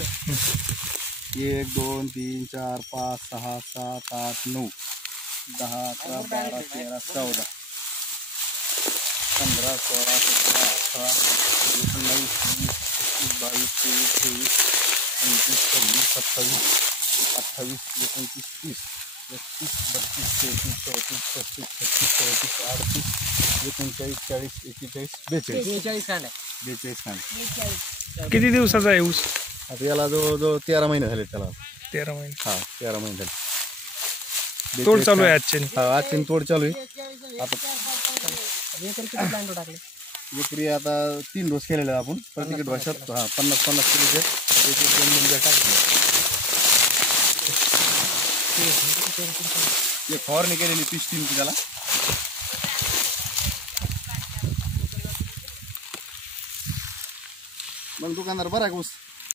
1 2 3 4 5 6 7 8 9 10 11 12 13 14 15 16 17 18 19 20 21 22 23 24 25 26 27 28 29 30 31 32 33 34 35 36 37 38 39 40 41 42 किती दिवसाचा आहे ऊस? आता याला जवळजवळ 13 महिने झाले त्याला. 13 महिने. हा 13 महिने झाले. तोड चालू आहे आजचे. हा आजची तोड चालू आहे. आता एकरी आता 3 डोस केलेले आपण प्रत्येक डोसात 50-50 किलोचे एक 2 मुंड्या टाकले. एक फवारणी केलेली 30 टीमची त्याला. मग दुकानदार बरा आहे ऊस.